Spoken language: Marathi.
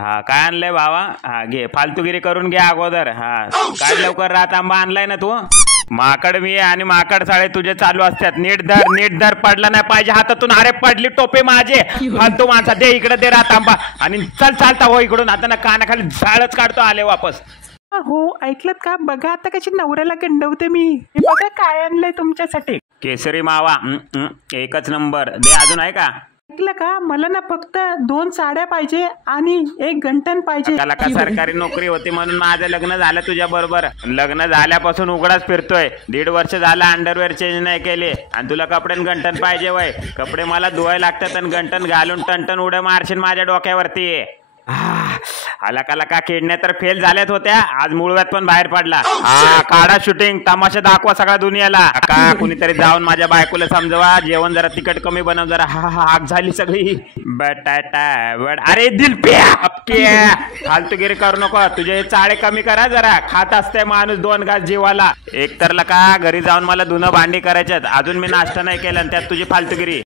हा काय आणलंय बाबा? हा घे, फालतूगिरी करून घे अगोदर. हा काय लवकर रात आंबा आणलाय ना तू? माकड मी आणि माकड साळे तुझे चालू असतात. नीट धर पडला नाही पाहिजे हातातून. अरे पडली टोपे माझे. फालतू माणसा, दे इकडे, दे रात आंबा आणि चल चालता हो इकडून. आता ना कानाखाली झाडच काढतो आले वापस. हो ऐकलत का? बघा आता कशी नवऱ्याला गंडवते मी. हे बघा काय आणलंय तुमच्यासाठी. केसरी मावा. एकच नंबर. दे, अजून आहे का? ऐकलं का? मला ना फक्त 2 साड्या पाहिजे आणि 1 गंठण पाहिजे. त्याला का सरकारी नोकरी होती म्हणून माझं लग्न झालं तुझ्या बरोबर. लग्न झाल्यापासून उघडाच फिरतोय. 1.5 वर्ष झालं अंडरवेअर चेंज नाही केले आणि तुला कपडे गंठण पाहिजे वय. कपडे मला धुवायला लागतात आणि गंठण घालून टनटन उड्या मारशील माझ्या डोक्यावरती. आला का किडण्या तर फेल झाल्यात होत्या, आज मुळव्यात पण बाहेर पडला. हा काढा शूटिंग, तमाशा दाखवा सगळ्या दुनियाला. का कुणीतरी जाऊन माझ्या बायकोला समजवा, जेवण जरा तिखट कमी बनव जरा. आग झाली सगळी. बटाटा अरे दिलप्या फालतूगिरी करू नको. तुझे हे चाळे कमी करा जरा. खात असते माणूस 2 घास जीवाला. एक तर का घरी जाऊन मला धुणं भांडी करायच्यात, अजून मी नाश्ता नाही केला आणि त्यात तुझी फालतूगिरी.